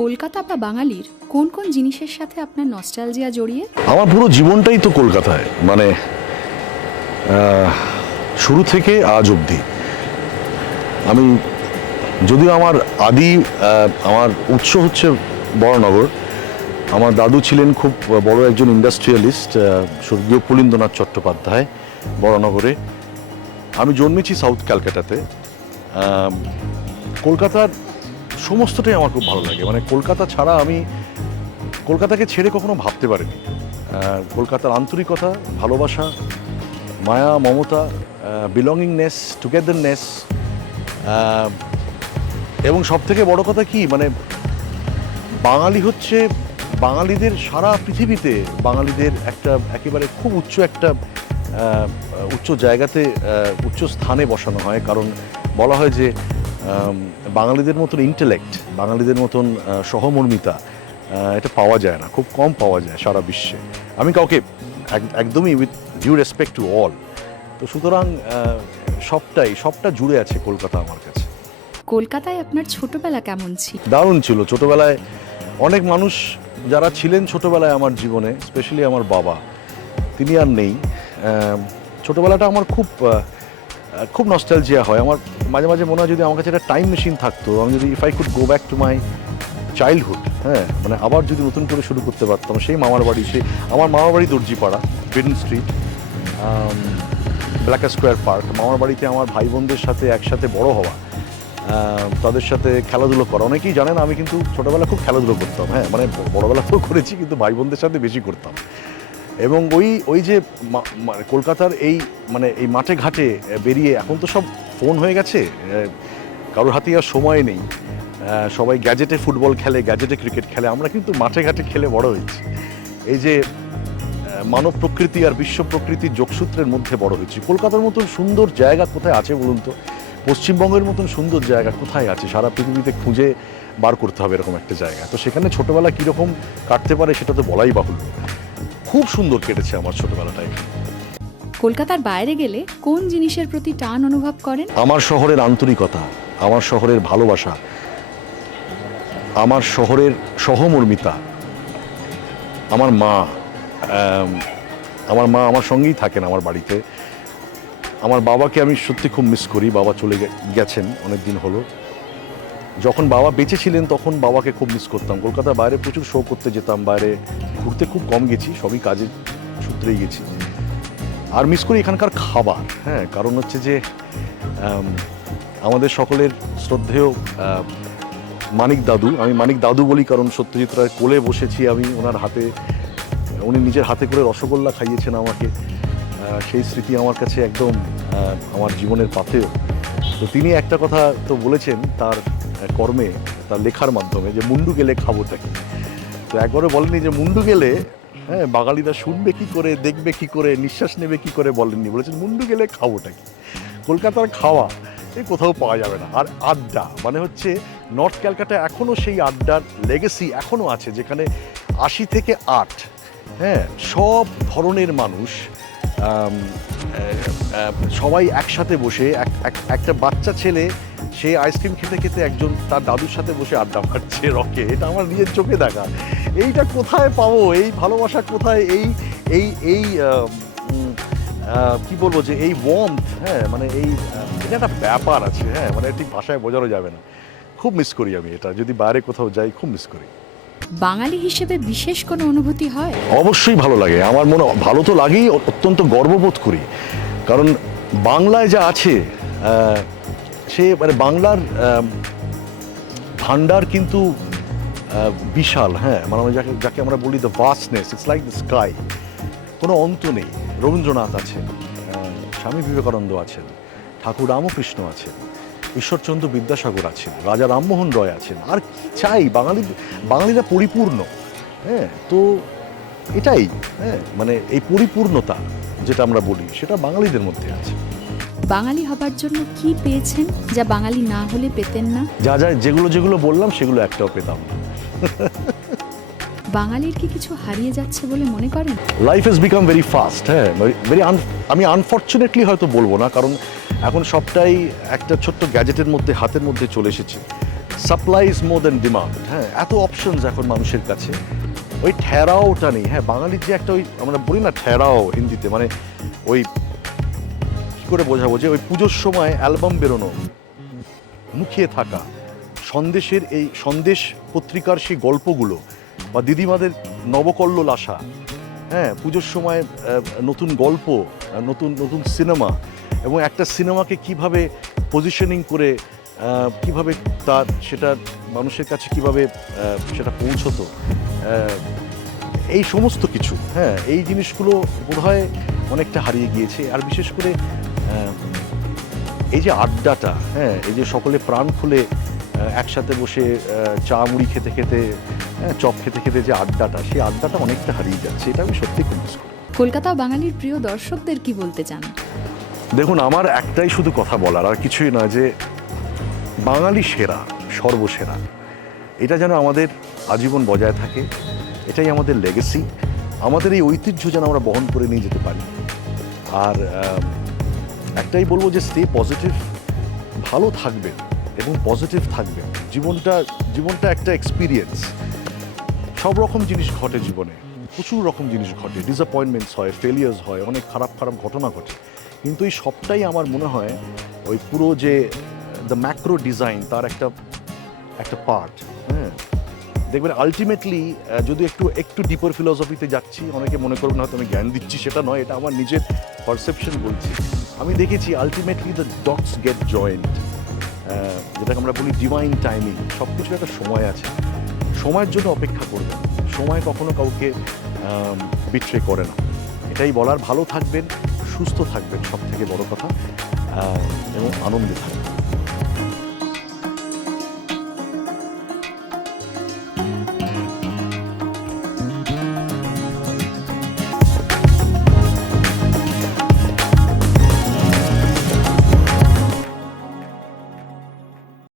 কলকাতা বা বাঙালির কোন কোন জিনিসের সাথে আপনার নস্টালজিয়া জড়িয়ে? আমার পুরো জীবনটাই তো কলকাতায়, মানে শুরু থেকে আজ অবধি। আমি যদিও আমার আমার উৎস হচ্ছে বড়নগর। আমার দাদু ছিলেন খুব বড় একজন ইন্ডাস্ট্রিয়ালিস্ট, স্বর্গীয় পুলিন্দ্রনাথ চট্টোপাধ্যায়, বড়নগরে। আমি জন্মেছি সাউথ ক্যালকাটাতে। কলকাতার সমস্তটাই আমার খুব ভালো লাগে, মানে কলকাতা ছাড়া আমি কলকাতাকে ছেড়ে কখনো ভাবতে পারিনি। কলকাতার আন্তরিকতা, ভালোবাসা, মায়া, মমতা, বিলঙ্গিংনেস, টুগেদারনেস, এবং সব থেকে বড় কথা কি, মানে বাঙালি হচ্ছে বাঙালিদের সারা পৃথিবীতে বাঙালিদের একটা একেবারে খুব উচ্চ জায়গাতে, উচ্চ স্থানে বসানো হয়। কারণ বলা হয় যে বাঙালিদের মতন ইন্টেলেক্ট, বাঙালিদের মতন সহমর্মিতা এটা পাওয়া যায় না, খুব কম পাওয়া যায় সারা বিশ্বে। আমি কাউকে একদমই with due respect to all, তো সুতরাং সবটা জুড়ে আছে কলকাতা আমার কাছে। কলকাতায় আপনার ছোটবেলা কেমন ছিল? দারুণ ছিল। ছোটবেলায় অনেক মানুষ যারা ছিলেন ছোটবেলায় আমার জীবনে, স্পেশালি আমার বাবা, তিনি আর নেই। ছোটবেলাটা আমার খুব নস্টালজিয়া হয়। আমার মাঝে মাঝে মনে হয় যদি আমার কাছে একটা টাইম মেশিন থাকতো, আমি যদি if I could go back to my childhood, হ্যাঁ, মানে আবার যদি নতুন করে শুরু করতে পারতাম সেই মামার বাড়ি, আমার মামার বাড়ি Darjipara, Beadon Street, Black Square Park. মামার বাড়িতে আমার ভাই বোনদের সাথে একসাথে বড় হওয়া, তাদের সাথে খেলাধুলো করা। অনেকেই জানেন আমি কিন্তু ছোটোবেলা খুব খেলাধুলো করতাম, হ্যাঁ, মানে বড়োবেলাতেও করেছি, কিন্তু ভাই বোনদের সাথে বেশি করতাম। এবং ওই যে কলকাতার এই মাঠে ঘাটে বেরিয়ে, এখন তো সব ফোন হয়ে গেছে, কারোর হাতে আর সময় নেই, সবাই গ্যাজেটে ফুটবল খেলে, গ্যাজেটে ক্রিকেট খেলে। আমরা কিন্তু মাঠে ঘাটে খেলে বড় হয়েছি। এই যে মানব প্রকৃতি আর বিশ্ব প্রকৃতির যোগসূত্রের মধ্যে বড় হয়েছি। কলকাতার মতন সুন্দর জায়গা কোথায় আছে বলুন তো? পশ্চিমবঙ্গের মতন সুন্দর জায়গা কোথায় আছে? সারা পৃথিবীতে খুঁজে বার করতে হবে এরকম একটা জায়গা। তো সেখানে ছোটোবেলা কীরকম কাটতে পারে সেটা তো বলাই বাহুল্য। খুব সুন্দর কেটেছে আমার ছোটোবেলাটা এখানে। কলকাতার বাইরে গেলে কোন জিনিসের প্রতি টান অনুভব করেন? আমার শহরের আন্তরিকতা, আমার শহরের ভালোবাসা, আমার শহরের সহমর্মিতা। আমার মা আমার সঙ্গেই থাকেন আমার বাড়িতে। আমার বাবাকে আমি সত্যি খুব মিস করি। বাবা চলে গেছেন অনেক দিন হলো। যখন বাবা বেঁচে ছিলেন তখন বাবাকে খুব মিস করতাম। কলকাতার বাইরে প্রচুর শো করতে যেতাম, বাইরে ঘুরতে খুব কম গেছি, সবই কাজের সূত্রেই গেছি। আর মিস করি এখানকার খাবার, হ্যাঁ, কারণ হচ্ছে যে আমাদের সকলের শ্রদ্ধেয় মানিক দাদু, আমি মানিক দাদু বলি কারণ সত্যজিৎ রায়ের কোলে বসেছি আমি ওনার হাতে, উনি নিজের হাতে করে রসগোল্লা খাইয়েছেন আমাকে। সেই স্মৃতি আমার কাছে একদম আমার জীবনের পাথেয়। তো তিনি একটা কথা তো বলেছেন তার কর্মে, তার লেখার মাধ্যমে, যে মুন্ডু গেলে খাবোটা কি। তো একবারও বলেনি যে মুন্ডু গেলে, হ্যাঁ, বাঙালিরা শুনবে কি করে, দেখবে কি করে, নিঃশ্বাস নেবে কি করে, বলেননি, বলেছেন মুন্ডু গেলে খাবোটা কি। কলকাতার খাওয়া এই কোথাও পাওয়া যাবে না। আর আড্ডা, মানে হচ্ছে নর্থ ক্যালকাটা এখনও সেই আড্ডার লেগেসি এখনও আছে, যেখানে 80 থেকে 8, হ্যাঁ, সব ধরনের মানুষ সবাই একসাথে বসে, একটা বাচ্চা ছেলে সে আইসক্রিম খেতে খেতে একজন তার দাদুর সাথে বসে আড্ডা মারছে রকে। এটা আমার নিজের চোখে দেখা। এইটা কোথায় পাবো? এই ভালোবাসা কোথায়? এই কি বলবো, যে এই ওয়ার্মথ, হ্যাঁ, মানে এটা একটা ব্যাপার আছে, হ্যাঁ, মানে ঠিক ভাষায় বোঝানো যাবে না। খুব মিস করি আমি এটা। যদি বাইরে কোথাও যাই খুব মিস করি। বাঙালি হিসেবে বিশেষ কোনো অনুভূতি হয়? অবশ্যই ভালো লাগে। আমার মনে ভালো তো লাগেই, অত্যন্ত গর্ববোধ করি। কারণ বাংলায় যা আছে, সে মানে বাংলার ভান্ডার কিন্তু বিশাল, হ্যাঁ, মানে যাকে আমরা বলি the vastness, it's like the sky. কোনো অন্ত নেই। রবীন্দ্রনাথ আছেন, স্বামী বিবেকানন্দ আছেন, ঠাকুর রামকৃষ্ণ আছেন, ঈশ্বরচন্দ্র বিদ্যাসাগর আছেন, রাজা রামমোহন রয় আছেন। আর কি চাই? বাঙালিরা পরিপূর্ণ, হ্যাঁ। তো এটাই, হ্যাঁ, মানে এই পরিপূর্ণতা যেটা আমরা বলি সেটা বাঙালিদের মধ্যে আছে। বাঙালি হবার জন্য কি পেয়েছেন যা বাঙালি না হলে পেতেন না? যেগুলো বললাম সেগুলো একটাও পেতাম না। বাঙালির কি কিছু হারিয়ে যাচ্ছে বলে মনে করেন? Life has become very fast, হ্যাঁ, আমি আনফর্চুনেটলি হয়তো বলবো না, কারণ এখন সবটাই একটা ছোট্ট গ্যাজেটের মধ্যে, হাতের মধ্যে চলে এসেছে। Supply is more than demand. হ্যাঁ, এত অপশনস এখন মানুষের কাছে, ওই ঠেরাওটা নেই। হ্যাঁ, বাঙালির যে একটা ওই আমরা বলি না ঠেরাও হিন্দিতে, মানে ওই কী করে বোঝাবো, যে ওই পুজোর সময় অ্যালবাম বেরোনো, মুখিয়ে থাকা, সন্দেশের এই সন্দেশ পত্রিকার সেই গল্পগুলো, বা দিদিমাদের নবকল্লোল আশা, হ্যাঁ, পুজোর সময় নতুন গল্প, নতুন নতুন সিনেমা, এবং একটা সিনেমাকে কিভাবে পজিশনিং করে কিভাবে তার সেটা মানুষের কাছে কিভাবে সেটা পৌঁছতো, এই সমস্ত কিছু, হ্যাঁ, এই জিনিসগুলো বোধহয় অনেকটা হারিয়ে গিয়েছে। আর বিশেষ করে এই যে আড্ডাটা, হ্যাঁ, এই যে সকলে প্রাণ খুলে একসাথে বসে চা মুড়ি খেতে খেতে, হ্যাঁ, চপ খেতে খেতে যে আড্ডাটা, সেই আড্ডাটা অনেকটা হারিয়ে যাচ্ছে। এটা আমি সত্যি খুব মিস করি। কলকাতা বাঙালির প্রিয় দর্শকদের কি বলতে চান? দেখুন, আমার একটাই শুধু কথা বলার, আর কিছুই নয়, যে বাঙালি সেরা, সর্বসেরা, এটা যেন আমাদের আজীবন বজায় থাকে। এটাই আমাদের লেগেসি, আমাদের এই ঐতিহ্য যেন আমরা বহন করে নিয়ে যেতে পারি। আর একটাই বলবো যে স্টে পজিটিভ, ভালো থাকবেন এবং পজিটিভ থাকবেন। জীবনটা একটা এক্সপিরিয়েন্স। সব রকম জিনিস ঘটে জীবনে, প্রচুর রকম জিনিস ঘটে, ডিসঅ্যাপয়েন্টমেন্টস হয়, ফেলিয়ার্স হয়, অনেক খারাপ খারাপ ঘটনা ঘটে, কিন্তু এই সবটাই আমার মনে হয় ওই পুরো যে দ্য ম্যাক্রো ডিজাইন, তার একটা পার্ট। হ্যাঁ, দেখবেন আলটিমেটলি, যদি একটু ডিপার ফিলসফিতে যাচ্ছি, অনেকে মনে করবেন হয়তো আমি জ্ঞান দিচ্ছি, সেটা নয়, এটা আমার নিজের পারসেপশন বলছি। আমি দেখেছি ultimately the dots get joint, যেটাকে আমরা বলি ডিভাইন টাইমিং। সব কিছু একটা সময় আছে, সময়ের জন্য অপেক্ষা করবেন, সময় কখনো কাউকে বিট্রে করে না। এটাই বলার। ভালো থাকবেন, সুস্থ থাকবেন, সব থেকে বড় কথা, এবং আনন্দে থাকবেন।